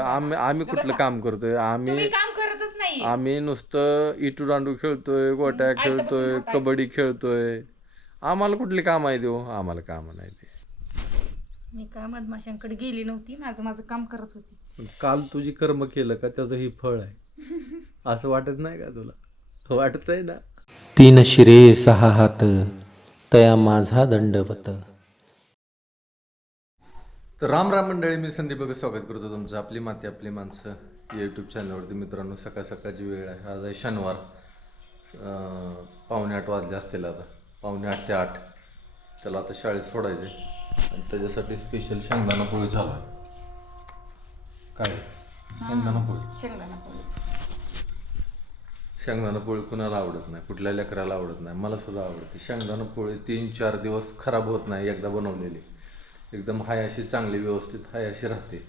आम्ही आम्ही कुठलं काम करतोय? तुम्ही आम्ही काम करतच नाही आम्ही नुसतं इटू दांडू खेळतोय गोट्या आयतं बसून खेळतोय. कबड्डी खेळतोय. आम्हाला कुठली काम आहे देऊ? आम्हाला काम नाही ते. मी काय मधमाशांकडे गेली नव्हती? माझं माझं काम करत होती. काल तुझी कर्म केलं का? त्याचं ही फळ आहे. असं वाटत नाही का तुला? वाटत आहे ना? तीन शिरे सहा हात तया माझा दंडवत. तर राम राम मंडळी मी संदीप बघा स्वागत करतो तुमचं आपली माती आपली माणसं. यूट्यूब चॅनलवरती मित्रांनो सकाळ सकाळची वेळ आहे. आज आहे शनिवार. पावणे आठ वाजले असतील आता. पावणे आठ ते आठ. त्याला आता शाळेत सोडायचे आणि त्याच्यासाठी स्पेशल शेंगदाणा पोळी आहे. काय? शेंगदाणा पोळी शेंगदाणा पोळी कुणाला आवडत नाही? कुठल्या लेकराला आवडत नाही? मला सुद्धा आवडते. शेंगदाणा पोळी तीन चार दिवस खराब होत नाही एकदा बनवलेली. एकदम हाय अशी चांगली व्यवस्थित हाय अशी राहते.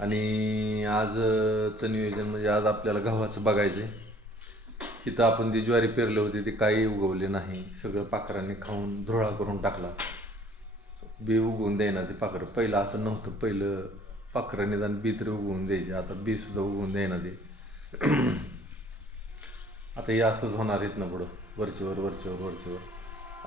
आणि आजचं नियोजन म्हणजे आज आपल्याला गव्हाचं बघायचं तिथं आपण ती ज्वारी पेरली होती ती काही उगवली नाही. सगळं पाखरांनी खाऊन धुळा करून टाकला. बी उगवून द्यायना ते पाखरं. पहिलं असं नव्हतं. पहिलं पाखरं निदान बी तरी उगवून द्यायचे. आता बी सुद्धा उगवून द्यायना ते. आता हे असंच होणार आहेत ना पुढं. वरचेवर वरचेवर वरचेवर.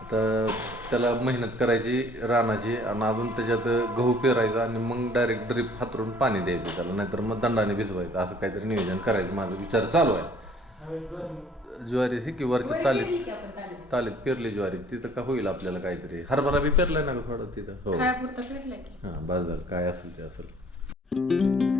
आता त्याला मेहनत करायची रानाची आणि अजून त्याच्यात गहू पेरायचा आणि मग डायरेक्ट ड्रीप हातरून पाणी द्यायचं त्याला नाहीतर मग दंडाने भिजवायचं. असं काहीतरी नियोजन करायचं. माझा विचार चालू आहे. ज्वारी ही की वरची तालीत तालीत पेरली ज्वारी. तिथं का होईल आपल्याला काहीतरी? हरभरा बी पेरलाय ना ग थोडं तिथं? हो. हां बाजार काय असेल ते असेल.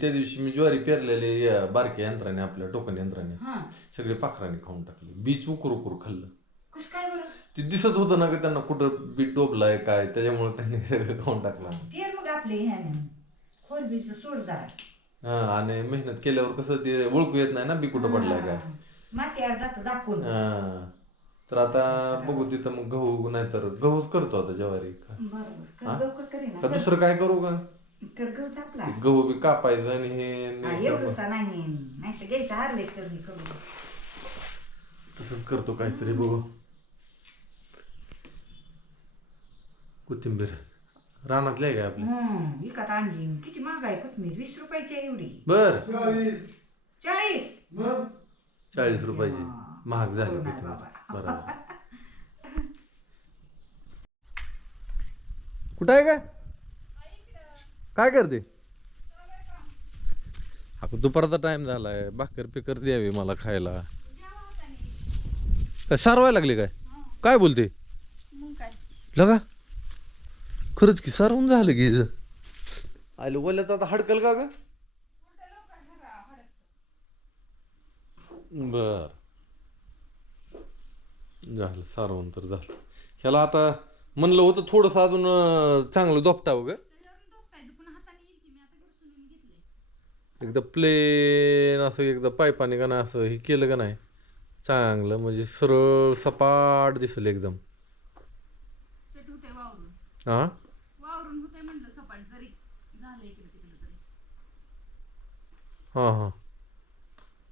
त्या दिवशी मी ज्वारी पेरलेली या बारक्या यंत्राने आपल्या टोकन यंत्राने. हां. सगळे पाखराने खाऊन टाकले. बीच उकर उकर खाल्लं. कसं काय बरं? ते दिसत होतं ना का त्यांना कुठं बी डोबलाय काय त्याच्यामुळे त्यांनी सगळं खाऊन टाकलं. फेर मग आपले ह्याने खोल बीज सोड जरा. हा आणि मेहनत केल्यावर कसं ते ओळखू येत नाही ना बी कुठं पडलाय काय. मातीवर जात झाकून. हा. तर आता बघू तिथं मग गहू नाही तर गहूच करतो आता ज्वारी. का बरोबर हा? करीना का दुसरं काय करू का? करगव चापला ते गहू बी कापायचं आणि हे हा, नीट करून- एवढंसा नाही नाही तर घ्यायचं हार्वेस्टर मी करून. तसंच करतो काहीतरी बघू. कोथिंबीर. रानातली आहे काय आपली? विकत आणली. किती महाग आहे कोथमीर वीस रुपयाची आहे एवढी. बर. चाळीस. चाळीस? रुपयाची. महाग झाली हो ना कोथिंबीर. बाबा. बरोबर. कुठं आहे काय? काय करते? अगं दुपारचा टाइम झालाय. भाकर पिकर द्यावी मला खायला. काय सारवाय लागली काय? काय बोलते? लगा. खरंच की सारवून झालं की हिचं. आलं बोलल्यात आता हडकल का ग? बर. झालं सारवून तर झालं. ह्याला आता म्हणलं होतं थोडंसं अजून चांगलं दोपटावं ग. एकदा प्लेन असं एकदा पायपाने का नाही असं हे केलं का नाही चांगलं. म्हणजे सरळ सपाट दिसेल एकदम. हा हां हां.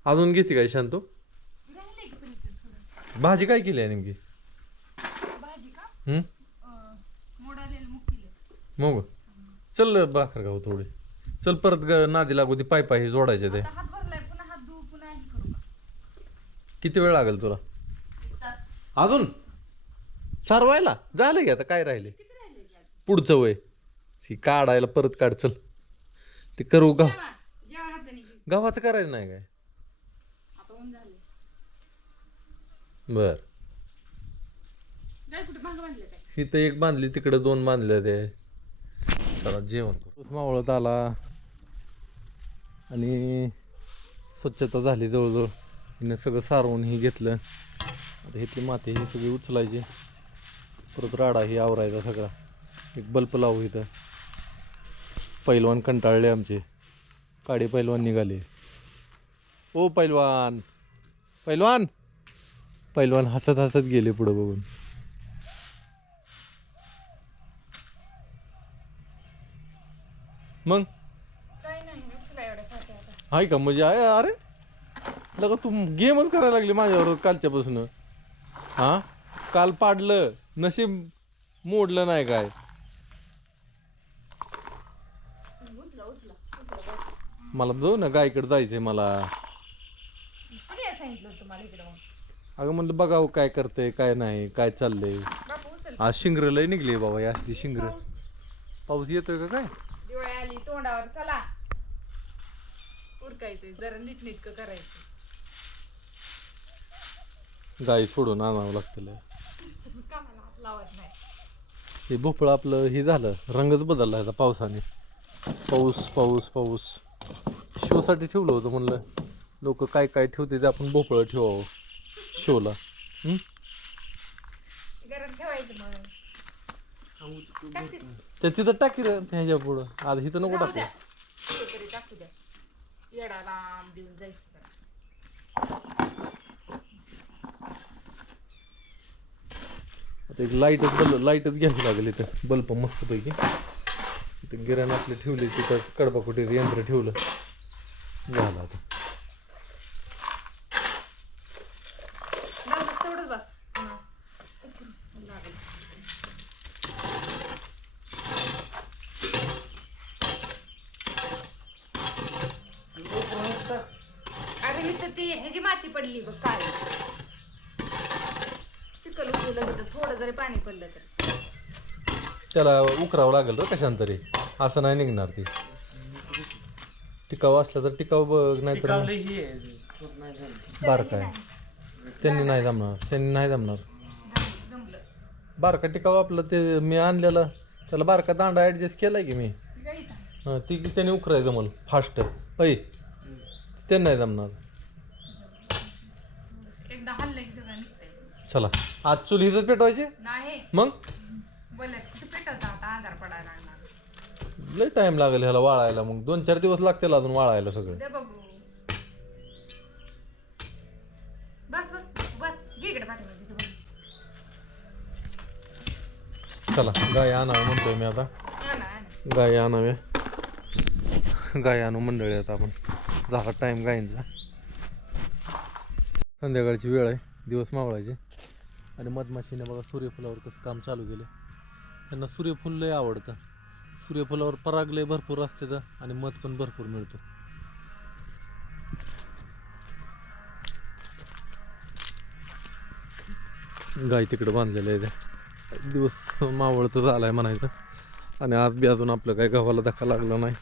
अजून घेते काय शांतो? भाजी काय केली आहे नेमकी? मुग? चल भाकर गाव थोडी. चल परत ग नादी लागू ती पाय पाय जोडायचे ते. आता हात भरलाय पुन्हा हात धुवू पुन्हा हे करू का? किती वेळ लागेल तुला? एक तास. अजून? सारवायला? झालं की आता काय राहिले? किती राहिले की आज पुढचं वय. ती काढायला परत काढ चल. ते करू गाव जेवा जेवा हाताने घे. गावाचं करायचं नाही काय? आता ऊन झाले बर. काय कुठे भांग बांधले काय? इथं एक बांधली तिकडे दोन बांधले ते चला जेवण करू. मावळत आला. आणि स्वच्छता झाली जवळजवळ. हिनं सगळं सारवून ही घेतलं. आता इथली माती ही सगळी उचलायची. परत राडा ही आवरायचा सगळा. एक बल्ब लावू इथं. पैलवान कंटाळले आमचे. काडे पैलवान निघाले. ओ पैलवान! पैलवान! पैलवान हसत हसत गेले पुढं बघून. मग काही नाही उचला एवढ्या फाट्या आता आहे का म्हणजे? आहे अरे? लगा तू गेमच करायला लागली माझ्यावर कालच्यापासून. हा? काल पाडलं नशीब मोडलं नाही काय? मला जाऊ ना गायकडे जायचंय मला. अगं म्हणलं बघावं काय करते काय नाही काय चाललंय. आज शिंगर लय निघली बाबा या असली शिंगर. पाऊस. येतोय का काय? तोंडावर चला. उरकायचंय. जरा नीटनीटकं करायचं गाय सोडून आणावं लागतं लय. कामाला हात लावत नाही. हे भोपळं आपलं हे झालं रंगच बदलला ह्याचा पावसाने. पाऊस पाऊस पाऊस. शिवसाठी ठेवलं होतं म्हणलं लोक काय काय ठेवते ते आपण भोपळं ठेवावं शिवला हं? घरात ठेवायचं मग. टाकते. ते तिथं टाकी रे ह्याच्या पुढं. आज इथं नको राहू टाकू. द्या. येडा लांब देऊन जायचं एक लाईटच बल्ब लाईटच घ्यावी लागेल इथं. बल्ब मस्तपैकी. इथं गिरण आपले ठेवले तिथं कडबाकुटी यंत्र ठेवलं. झालं आता नाही, बस तेवढंच बस पुन्हा. लागलं. अरे इथं ती ह्याची माती पडली बघ काळी चिखल उगवलं तिथं थोडं जरी पाणी पडलं तर. त्याला उकरावं लागेल रे कशांतरी असं नाही निघणार ती. टिकाव असलं तर टिकाव बघ नाहीतर मग बारका आहे. त्यांनी नाही जमणार. त्यांनी नाही जमणार. जम- जमलं बारका टिकाव आपलं ते मी आणलेलं. त्याला बारका दांडा ॲडजस्ट केलाय की मी? हां ती त्याने उकराय जमल फास्ट ऐ ते नाही जमणार. एकदा हल्लं की सगळं निघतंय. चला. आज चूल हिजच पेटवायची? नाही. मग? बोलत किती पेटवता आता? आजार पडायला लागणार. लय टाइम लागेल ह्याला वाळायला मग. दोन चार दिवस लागतील अजून वाळायला सगळं. दे बघू. बस बस बस. घे इकडे पाठीमागे तिथं बघ. चला गाय आणावं म्हणतोय मी आता. आणा, आणा. गाय आणाव्या गाय आणू मंडळी आता आपण. झाला टाईम गायींचा संध्याकाळची वेळ आहे. दिवस मावळायचे. आणि मधमाशीने बघा सूर्यफुलावर कसं काम चालू केलं. त्यांना सूर्यफूल लय आवडतं. सूर्यफुलावर पराग लय भरपूर असते तर आणि मध पण भरपूर मिळतो. गाय तिकडं बांधलेलं आहे त्या दिवस मावळतच आलाय म्हणायचं. आणि आज बी अजून आपलं काय गव्हाला धक्का लागला नाही.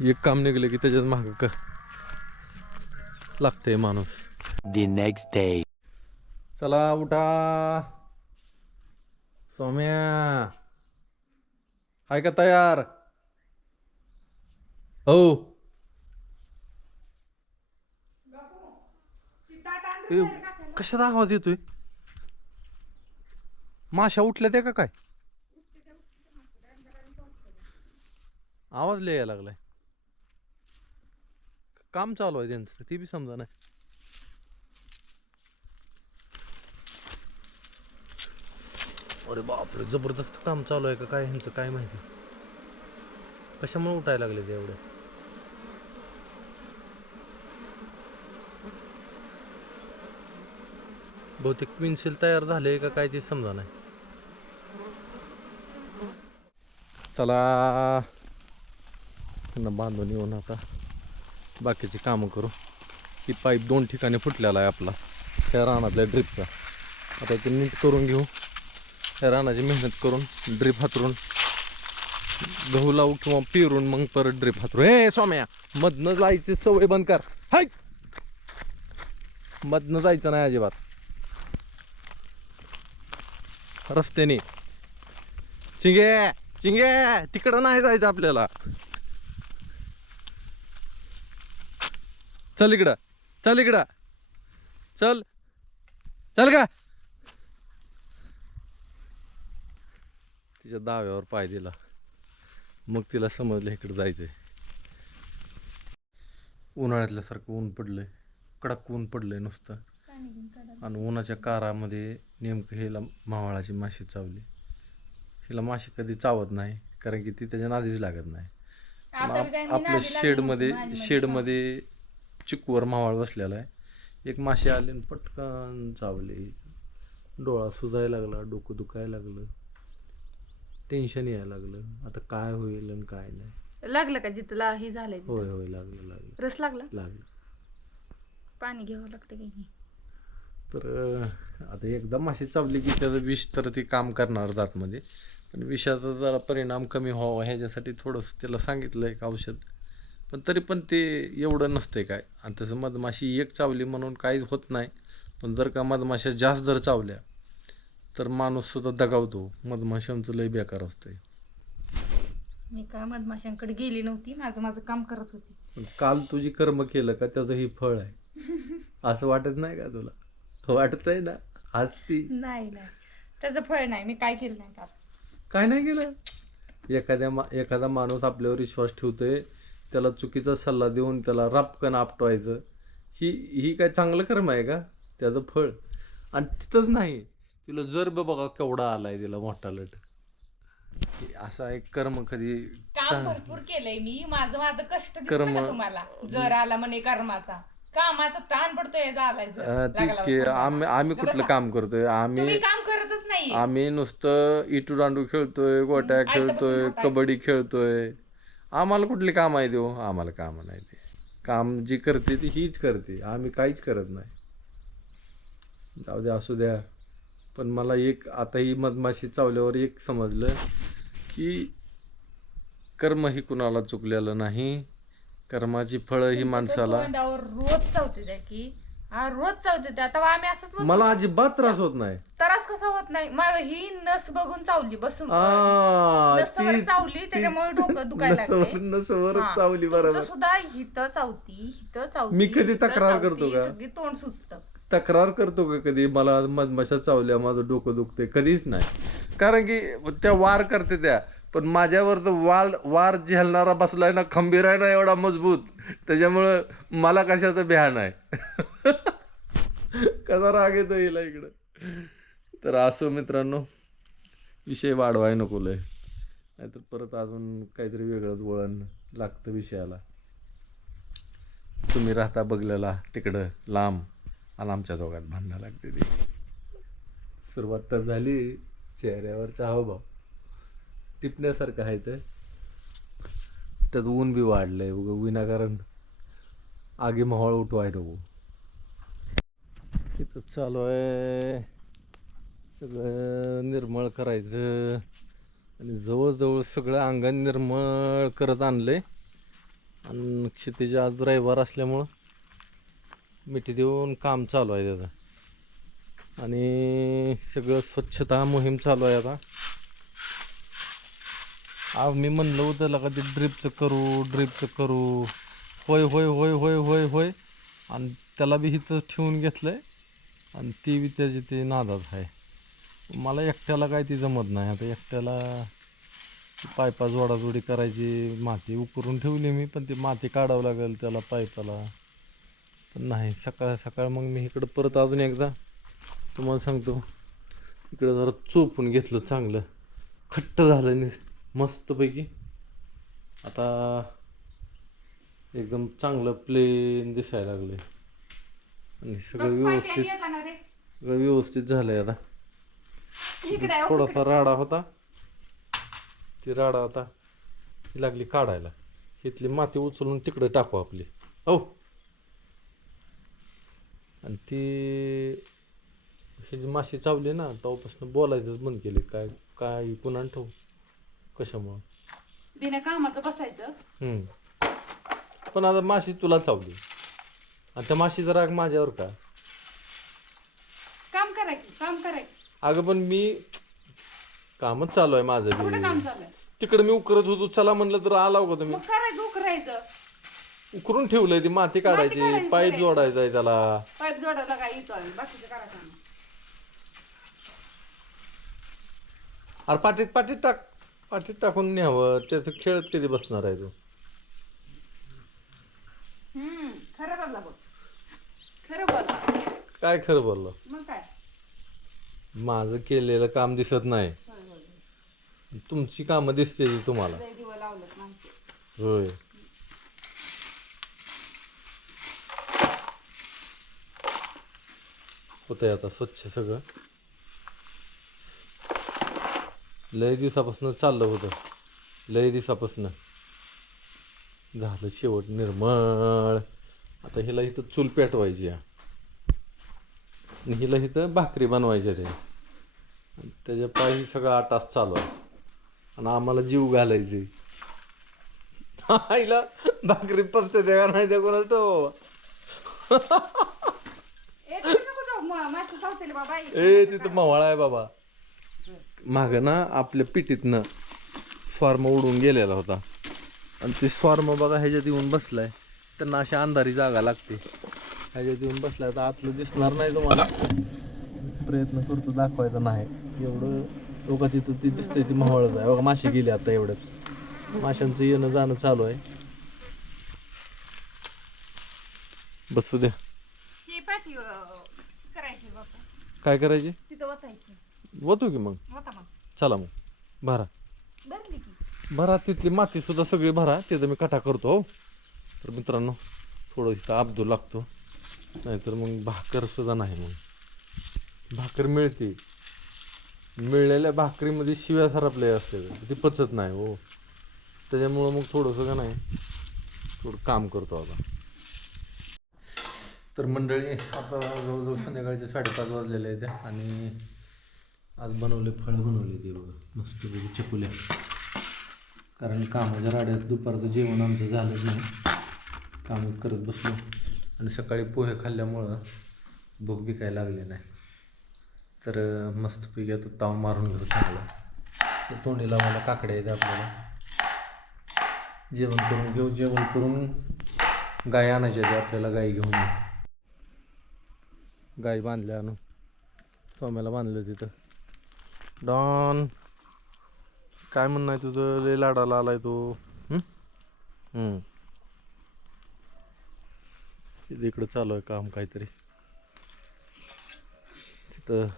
एक काम निघलं की त्याच्यात मागं क लागतंय माणूस. द नेक्स्ट डे चला उठा. सौम्या. हाय का तयार? हो. कशाचा आवाज येतोय? माशा उठल्या त्या का काय? आवाज लय यायला लागलाय. काम चालू आहे त्यांचं ते बी समजा नाही. अरे बापरे जबरदस्त काम चालू आहे का? काय ह्यांचं काय माहिती? कशामुळे उठायला लागले ते एवढे? बहुतेक पेन्सिल तयार झाले का काय ते समजा नाही. चला. त्यांना बांधून येऊन आता बाकीची कामं करू. ती पाईप दोन ठिकाणी फुटलेला आहे आपला त्या रानातल्या ड्रिपचा आता ते नीट करून घेऊ. रानाची मेहनत करून ड्रीप हातरून गहू लावू किंवा पेरून मग परत ड्रीप हातरू हे स्वाम्या मधनं जायची सवय बंद कर. हाय! मधनं जायचं नाही अजिबात. रस्त्याने. चिंगे चिंगे तिकडं नाही जायचं आपल्याला. चल इकडं चल इकडं. चल. चल का? तिच्या दाव्यावर पाय दिला. मग तिला समजलं इकडे जायचंय. उन्हाळ्यातल्यासारखं ऊन पडलंय. कडक ऊन पडलंय नुसतं. पाणी घेऊन काढा आणि उन्हाच्या कारामध्ये नेमकं हिला मावळाची माशी चावली. हिला माशी कधी चावत नाही कारण की ती त्याच्या नादीच लागत नाही. आपल्या शेडमध्ये शेडमध्ये चिकूवर मावळ बसलेला आहे. एक माशी आली आणि पटकन चावली. डोळा सुजायला लागला डोकं दुखायला लागलं. टेन्शन यायला लागलं. आता काय होईल आणि काय नाही. लागलं का जिथं ला- हे झालंय तिथं? होय होय लागलं लागलं. रस लागला? लागलं. पाणी घ्यावं लागतं की नाही? तर अं, आता एकदा माशी चावली की त्याचं विष तर ते काम करणार आतमध्ये पण विषाचा जरा परिणाम कमी व्हावा ह्याच्यासाठी थोडंसं त्याला सांगितलं एक औषध. पण तरी पण ते एवढं नसतंय काय. आणि तसं मधमाशी एक चावली म्हणून काहीच होत नाही. पण जर का मधमाशा जास्त जर चावल्या तर माणूससुद्धा दगावतो मधमाशांचं लय बेकार असतंय. मी काय मधमाशांकडे गेली नव्हती माझं माझं काम करत होती. पण काल तुझी कर्म केलं का त्याचं ही फळ आहे. असं वाटत नाही का तुला? वाटतंय ना? आज ती नाही नाही. त्याचं फळ नाही. मी काय केलं नाही का काय नाही केलं? एखाद्या मा एखादा माणूस आपल्यावर विश्वास ठेवतोय त्याला चुकीचा सल्ला देऊन त्याला रापकन आपटवायचं ही ही काय चांगलं कर्म आहे का? त्याचं फळ. आणि तिथंच नाही. तिला जर ब बघा केवढा आलाय तिला मोठा लट. असा एक कर्म कधी काम भरपूर केलंय मी. माझं माझं कष्ट दिसतं कर्म- का तुम्हाला? जर आला म्हणे कर्माचा. कामाचा ताण पडतोय जर. अं, लागला. आम्ही कुठलं बसा. काम करतोय? आम्ही तुम्ही काम करतच नाही आम्ही नुसतं इटू दांडू खेळतोय गोट्या हम्म, आयतं बसून खेळतोय खाताय. कबड्डी खेळतोय. आम्हाला कुठली काम आहे देऊ आम्हाला काम नाही ते. काम जी करते ती हीच करते. आम्ही काहीच करत नाही. जाऊ द्या असू द्या. पण मला एक आता ही मधमाशी चावल्यावर एक समजलं की कर्म ही कुणाला चुकलेलं नाही. कर्माची फळं ही माणसाला तोंडावर रोज चावते त्या की. हा रोज चावते त्या. तेव्हा आम्ही असंच म्हणतो. मला अजिबात त्रास होत नाही. त्रास कसा होत नाही? मग ही नस बघून चावली बसून. आ, नसवर ती- चावली त्याच्यामुळे डोकं दुखायला नसवर चावली बरोबर. सुद्धा हिथं चावती हिथं चावती मी कधी हिथं तक्रार चावती, करतो का? सगळी तोंड सुचत तक्रार करतो का कधी? मला मधमाशा चावल्या माझं डोकं दुखते कधीच नाही. कारण की त्या वार करते त्या. पण माझ्यावर तर वाल वार झेलणारा बसलाय ना खंबीर आहे ना एवढा मजबूत. त्याच्यामुळं मला कशाचं भ्यान आहे कसा राग येतो येईला इकडं? तर असो मित्रांनो विषय वाढवाय नको लय. नाहीतर परत अजून काहीतरी वेगळंच वळण लागतं विषयाला. तुम्ही राहता बघलेला तिकडं लांब. आणि आमच्या दोघात भांडणं लागते ती. सुरुवात तर झाली चेहऱ्यावरचा हावभाव. टिपण्यासारखं आहे ते. त्यात ऊन बी वाढलंय उगं विनाकारण आगी माहोळ उठवाय नको. तिथं चालू आहे. सगळं निर्मळ करायचं. आणि जवळजवळ सगळं अंगण निर्मळ करत आणलंय. आणि क्षितिजा आज रविवार असल्यामुळं मिठी देऊन काम चालू आहे त्याचं. आणि सगळं स्वच्छता मोहीम चालू आहे आता. आ मी म्हणलं होतं लगा ते ड्रिपचं करू ड्रिपचं करू. होय होय होय होय होय होय. आणि त्याला बी इथं ठेवून घेतलं आहे आणि ती बी त्याची ते नादात आहे. मला एकट्याला काय ती जमत नाही. आता एकट्याला पायपा जोडाजोडी करायची माती उकरून ठेवली मी पण ती माती काढावं लागेल त्याला पायपाला. पण नाही सकाळ सकाळ मग मी इकडं परत अजून एकदा तुम्हाला सांगतो. इकडं जरा चोपून घेतलं चांगलं. खट्ट झालं नि मस्तपैकी. आता एकदम चांगलं प्लेन दिसायला लागले आणि सगळं व्यवस्थित सगळं व्यवस्थित झालंय आता. थोडासा राडा होता. ती राडा होता ती लागली काढायला. इथली माती उचलून तिकडे टाकू आपली. हो आणि ती ही जी माशी चावली ना तेव्हापासून बोलायचंच बंद केले काय काय पुन्हा ठेवू. कशामुळं? बिना कामाचं बसायचं. हम्म. पण आता माशी तुला चावली. आणि त्या माशीचा राग माझ्यावर का? काम करायचं काम करायचं अगं पण मी कामच चालू आहे माझं कुठं काम तिकडे मी उकरत होतो. चला म्हणलं तर आला का तुम्ही. मग करायचं उकरायचं. उकरून ठेवलंय ती माती काढायची काढायची, पाईप करायची. जोडायचा आहे त्याला. पाईप जोडायला काय येतो आम्ही? बाकीचं करायचं आम्ही. अरे पाटीत पाटीत टाक पाठीत टाकून न्यावं. त्याचं खेळत कधी बसणार आहे तू? हम्म खरं बोलला बघ. खरं बोलला. काय खरं बोललं? मग काय? माझं केलेलं काम दिसत नाही. तुमची कामं दिसते तुम्हाला. लय दिवं लावलं माणसं. होय. होतंय आता स्वच्छ सगळं. लय दिवसापासून चाललं होतं. लय दिवसापासून. झालं शेवट निर्मळ. आता हिला इथं चूल पेटवायची हिला इथं भाकरी बनवायची रे आणि त्याच्या पायी सगळा आठ तास चालू आहे. आणि आम्हाला जीव घालायचे. आईला भाकरी पसते द्या नाही त्या कोणाला ठेवा ए तुम्ही नको जाऊ म- मासे बाबा ए तिथं मवाळा आहे बाबा. माग ना आपल्या पिटीतनं स्वार्म उडून गेलेला होता. आणि ते स्वार्म बघा ह्याच्यात येऊन बसलाय. त्यांना अशी अंधारी जागा लागते. ह्याच्यात येऊन बसलाय तर आतलं दिसणार नाही तुम्हाला. प्रयत्न करतो दाखवायचा नाही. एवढं लोक तिथं ती दिसतंय ती मावळच आहे. बघा मासे गेले आता एवढ्यात. माशांचं येणं जाणं चालू आहे. बसू द्या ही पाठी अं, करायची बाबा काय करायचे? तिथं वतायची. वतो की मग? वता मग. चला मग. भरा. की. भरा तिथली माती सुद्धा सगळी भरा. तिथं मी काटा करतो हो. तर मित्रांनो थोडं इथं आबदू लागतो. नाहीतर मग भाकर सुद्धा नाही मग. भाकर मिळते. मिळलेल्या भाकरीमध्ये शिव्या सरपल्या असते. ती पचत नाही हो. त्याच्यामुळं मग थोडंसं का नाही? थोडं काम करतो आता. तर मंडळी आता जवळजवळ संध्याकाळचे साडेपाच वाजलेले आहेत आणि आज बनवले फळं बनवले ते बघा मस्तपैकी चकुल्या. कारण कामाच्या राड्यात दुपारचं जेवण आमचं झालंच नाही. कामच करत बसलो आणि सकाळी पोहे खाल्ल्यामुळं भूक बी काय लागली नाही. तर मस्तपैकी आता ताव मारून घेऊ चांगला. तोंडी लावायला काकड्या येते आपल्याला. जेवण करून घेऊ जेवण करून गाय आणायची आपल्याला गाय घेऊन. गाई बांधल्या आणून. स्वाम्याला बांधलं तिथं. डॉन काय म्हणणं आहे तुझं? लय लाडाला आलाय तो. इकडं चालू आहे काम काहीतरी. तिथं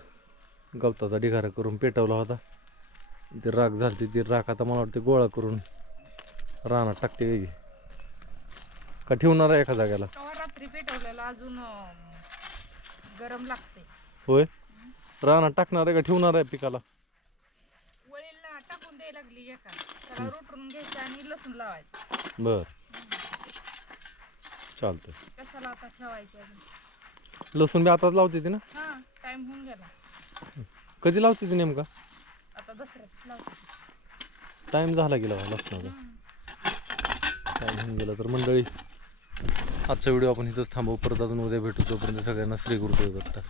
गवताचा ढिगारा करून पेटवला होता. ते राख झाली ती राख आता मला वाटते गोळा करून रानात टाकते. वेगळी का ठेवणार आहे एका जाग्याला रात्री पेटवलेला? अजून गरम लागते. होय? रानात टाकणार आहे का? ठेवणार आहे पिकाला? वळीला टाकून द्यायला लागली एका. त्याला रोटून घ्यायचं आणि लसूण लावायचं. बर. चालतंय. कशाला आता ठेवायचं अजून लसूण बी आताच लावते ती ना? हा टाइम होऊन गेला. कधी लावते ती नेमका? आता दसऱ्याच लावते. टाईम झाला गेला लसणाचा. टाईम होऊन गेला तर मंडळी आजचा व्हिडिओ आपण इथंच थांबवू. परत अजून उद्या भेटू. तोपर्यंत सगळ्यांना श्री गुरुदेव दत्ता